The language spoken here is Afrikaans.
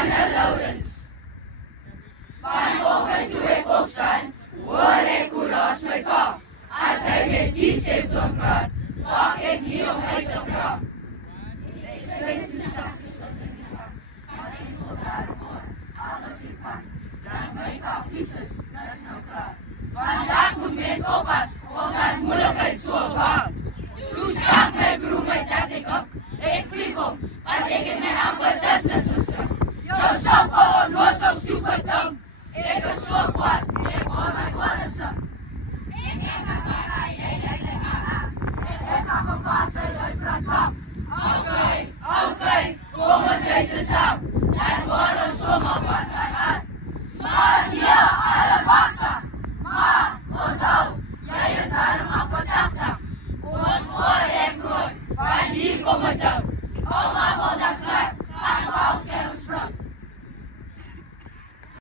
Johanna Lawrence. Vanoggend toe ek opstaan, hoor ek hoe raas my pa. As hy met die stemtoon praat, wag ek nie om uit te vra. Ek sing toe saggies tot in die gang, maar ek wil daarom hoor, alles die pan. Dan my pa vies is, dis nou klaar. Vandaag moet mens oppas, omdat moeilijkheid so bang. Toe staan my broer my dat ek ook, ek vlieg op, want ek het my amper tussen gestrik. Jou sampo onloos op stupid ding, ek is so kwaad, ek hoor my kwane sing. Ek het gepasa, jy lyk ek aan. Ek het gepasa, jy praat af. Okay, kom ons reis saam, dan word ons sommer wat aan. Maar ja, alle wakker. Maar, onthou, jy is daarom amper 80. Ons hoor ek nooit, want hier kom het ook.